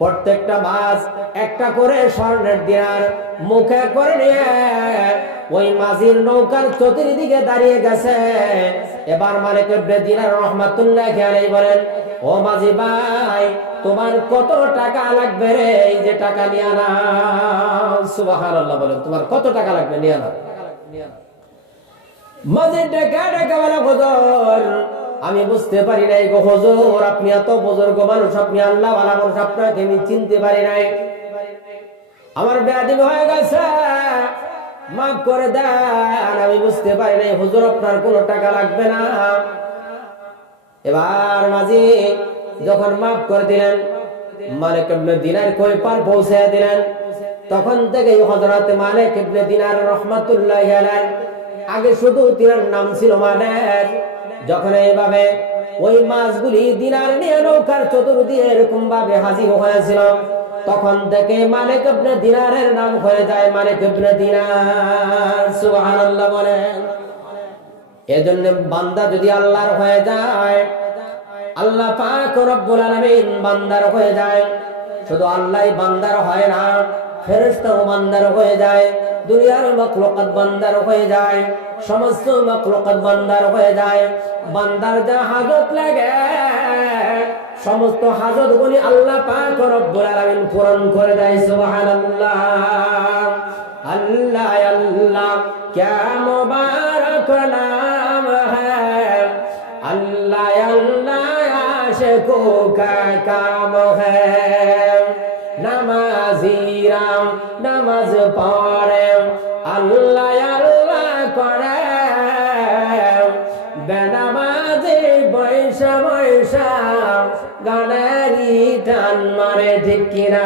প্রত্যেকটা মাছ একটা করে স্বর্ণের দিনার মুখে করে নিয়ে ওই মাঝির নৌকার চতুর্দিকে দাঁড়িয়ে গেছে। এবার মালিক ইবনে দিনার রাহমাতুল্লাহি আলাইহি বলেন, ও মাঝি ভাই, তোমার কত টাকা লাগবে রে? এই যে টাকা নিয়ে নাও। সুবহানাল্লাহ বলেন, তোমার কত টাকা লাগবে নিয়ে নাও। মাঝি টাকা টাকা বলে, হুজুর আমি বুঝতে পারি নাই গো হুজুর, আপনি এত বুজুর্গ মানুষ, আপনি আল্লাহ ওয়ালা মানুষ, আপনাকে আমি চিনতে পারি নাই, আমার বেয়াদবি হয়ে গেছে, মাফ করে দেন, আমি বুঝতে পারি নাই হুজুর, আপনার কোনো টাকা লাগবে না। এবার মাঝি যখন মাফ করে দিলেন, মালিক ইবনে দিনার কই পার পৌঁছে দিলেন, তখন থেকে হযরত মালিক ইবনে দিনার রাহমাতুল্লাহি আলাইহি, আগে শুধু তিনার নাম ছিল মালিক, যখন এইভাবে ওই মাছগুলি দিনার নিয়ে নৌকার চতুর্দিকে এরকম ভাবে হাজির হয়েছিল, তখন থেকে মালিক ইবনে দিনারের নাম হয়ে যায় মালিক ইবনে দিনার। সুবহানাল্লাহ বলেন। এজন্য বান্দা যদি আল্লাহর হয়ে যায়, আল্লাহ পাক রব্বুল আলামিন বান্দার হয়ে যায়, শুধু আল্লাহই বান্দার হয় না, ফেরেশতাও বান্দার হয়ে যায়, দুনিয়ার মাখলুকাত বান্দার হয়ে যায়, সমস্ত মাখলুকাত বান্দার হয়ে যায়। বান্দার যা হাজত লাগে সমস্ত হাজত গুলি আল্লাহ পাক রব্বুল আলামিন পূরণ করে দেয়। সুবহানাল্লাহ। আল্লাহ আল্লাহ क्या मुबारक नाम है, अल्लाह अल्लाह आशिकों का काम है। नमाज़ीरा नमाज पढ़े, अल्लाह अल्लाह करे, बेनमाजी बैशा बैशा गानेरी टान मारे, ठीक किना।